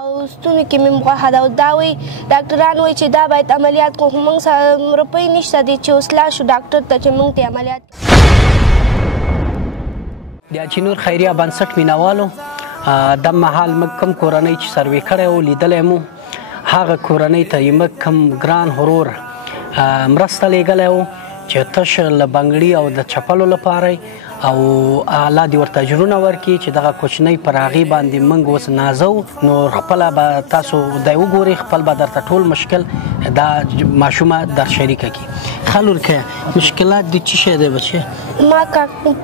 او ستوني کې مې مغوښه ده او دا وایي ډاکټران وایي چې دا باید عملیات کړو خو موږ سره روپۍ نشته دی چې اوس لاړ شو ډاکټر ته چې موږ ته عملیات د اجینور خیریه بنسټ مینوالو د مهال موږ کوم کورنۍ چې سروې کړی و لیدلی مو هغه کورنۍ ته یې موږ کوم ګران غرور مرسته لیږلی و چې تش له بنګړي او د چپلو لپاره او الله دې ورته اجرونه ورکړي چې دغه کوچنۍ پر هغې باندې موږ اوس نازو نو خپله به تاسو دی وګورئ خپل به درته ټول مشکل دا ماشومه در شریکه کړي ښه لورکیه مشکلات دې څه شی دی بچیه ما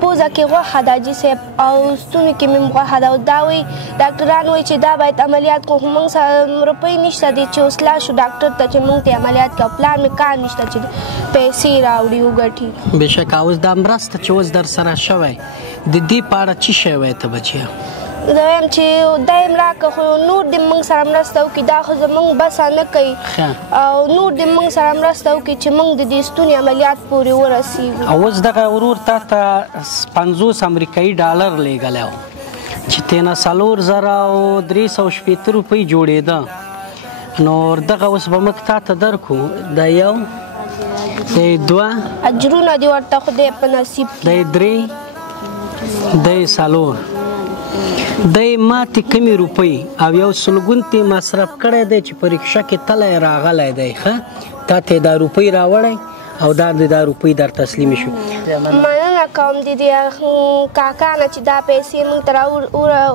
پوزه کې غوښه ده حاجي صاحب او ستوني کې مې غوښه ده او دا وایي ډاکټران وایي چې دا باید عملیات کړو خو موږ سره روپۍ نشته دی چې اوس لاړ شو ډاکټر ته چې موږ ته عملیات کړو پلان مې کار نشته چې پیسې راوړي وګټي بېشکه اوس دا مرسته چې اوس در سره شوی د دې په اړه څه شوی ته بچیه زه وایم چې دا یې راکړه خو نور دې موږ سره مرسته وکړي دا خو زموږ بسه نه کوي او نور دې موږ سره مرسته وکړي چې موږ د دې ستوني عملیات پورې ورسېږو او اوس دغه ورور تا ته 50 امریکایي ډالر لیږلی و چې تېنه 4380 روپۍ جوړېده نو دغه اوس به موږ تا ته درکړو دا یو دی دوه اجرونه دې ورته خدای په نصیب دی درې دی څلور دی ماتې کمې روپۍ او یو سلګون ته مصرف کړی دی چې په رکشه کې تلی راغلی دی ښه تا ته دا روپۍ راوړی او دا روپۍ در تسلیمې شو مننه کوم د دې کاکا نه چې دا پیسې موږ ته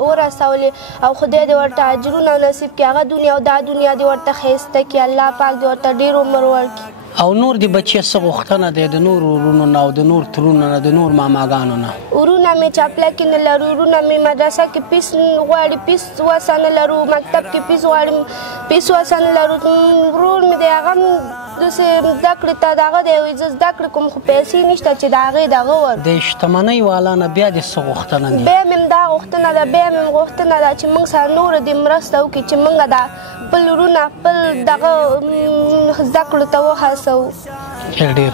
ورسولې او خدای دې ورته اجرونه نصیب کړي هغه دنیا او دا دنیا دې ورته ښایسته کړي الله پاک دې ورته ډېر عمر ورکړي او نور د بچیه څه غوښتنه دی د نور ورونو نه او د نور ترونو نه د نور ماماګانو نه ورونه مې چاپله کې نه لرو ورونه مې مدرسه کې پیس غواړي پیس وسه نه لرو مکتب کې پیس غواړي پیس وسه نه لرو ورور مې دی هغه هم داسې زده کړې ته دغه دی وایي زه زده کړې کوم خو پیسې نشته چې د هغې دغه ور د شتمنۍ والا نه بیا دې څه غوښتنه دي بیا مې دا غوښتنه ده بیا مې غوښتنه ده چې موږ سره نوره دې مرسته وکړي چې موږ دا خپل ورونه خپل دغه زده کړو ته وهڅوو ډېر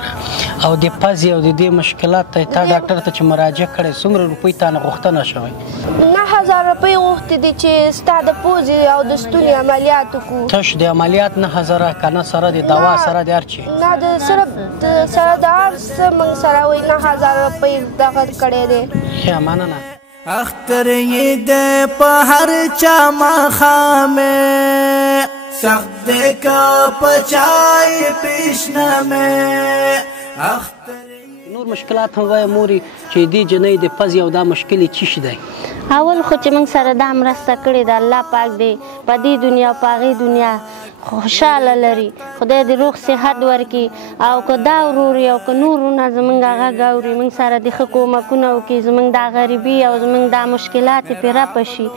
او د پزې او د دې مشکلات ته تا ډاکټر ته چې مراجعه کړې څومره روپۍ تا نه غوښتنه شوی 9000 روپۍ غوښتې دي چې ستا د پوزې او د ستوني عملیات وکړو تش د عملیات 9000 که نه سره د دوا سره د هر چی نه د سره د هر څه موږ سره وایي 9000 روپۍ دغه کړی دی ښه مننه اختر یې دی په هر چا ماښامې سخت دی که په چای پیشنمې نور مشکلات هم وایه مورې چې دې جنۍ د پزې او دا مشکل یې څه شي دی اول خو چې موږ سره دا مرسته کړې ده الله پاک دی په دې دنیا او په هغې دنیا خوشحاله لري خدای دې روغ صحت ورکړي او که دا ورور او که نور ورونه زموږ غږ اوري موږ سره د ښه کومکونه وکړي زموږ دا غریبي او زموږ دا مشکلات یې پرې رفع شي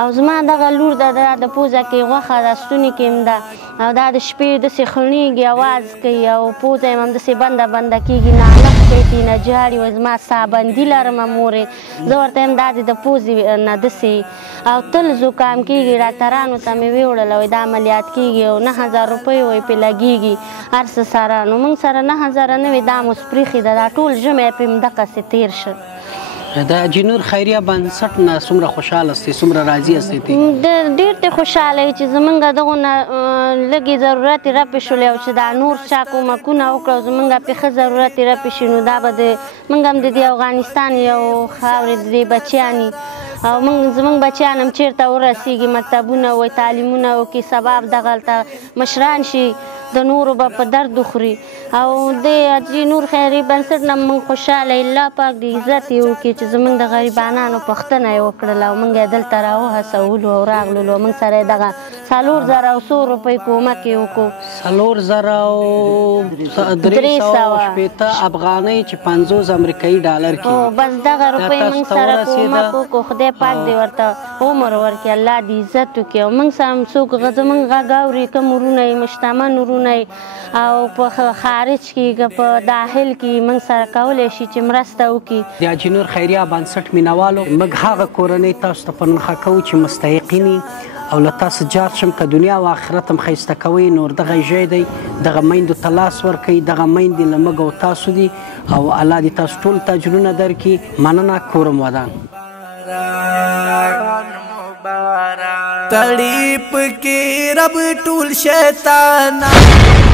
او زما دغه لور ده د پوزه کې غوښه ده ستوني کې هم ده او دا د شپې داسې خڼېږي اواز کوي او پوزه یې هم داسې بنده بنده کېږي نالک کوي ترېنه جاړي وایي زما سابندي لرمه مورې زه ورته یم دا دې د پوزې نه داسې او تل زکام کېږي ډاکټرانو ته مې ویوړله وایي دا عملیات کېږي او 9000 روپۍ وایي پرې لګېږي هر څه سره نو موږ سره 9000 نه وي دا مو سپریښې ده دا ټول ژمی پرې همدقسې تېر شه د اجینور خیریه بنسټ نه څومره خوشحاله استئ څومره راضي استئ ډېر ته خوشحاله یې چې زموږ دغو نه لږې ضرورت یې رفع شولې او چې دا نور چا کومکونه وکړه او زموږ پرې ښه ضرورت یې رفع شي نو دا به موږ هم د دې افغانستان یو خاورې د دې بچیان او زموږ بچیان هم چېرته ورسېږي مکتبونه وایي تعلیمونه وکړي سبا دغلته مشران شي د نورو به په درد وخوري او د اجینور خیریه بنسټ نه موږ خوشحاله الله پاک د عزت یې وکړي چې زموږ د غریبانانو پوښتنه یې وکړله او موږ یې دلته راوهڅولو او راغللو موږ سره یې دغه 4000 روپۍ کومک یې وکړو 4380 افغانۍ چې 50 امریکایي ډالر کې بس دغه روپۍ موږ سره کومک وکړو خدای پاک دې ورته عمر ورکړي الله دې عزت وکړي او موږ سره هم څوک زموږ غږ اوري کوم ورونه یې مشتمن ورونه او په خارج کې په داخل کې موږ سره کولی شي چې مرسته وکړي د اجینور خیریه بنسټ مینوالو موږ هغه کورنۍ تاسو ته په نښه کوو چې مستحقین او له تاسو جار شم که دنیا او آخرت هم ښایسته کوئ نور دغه ژی دی دغه میندو ته لاس ورکوئ دغه میندې له موږ او تاسو دي او الله دې تاسو ټول ته اجرونه درکړي مننه کورم ودان تړي پکې رب ټول شیطانان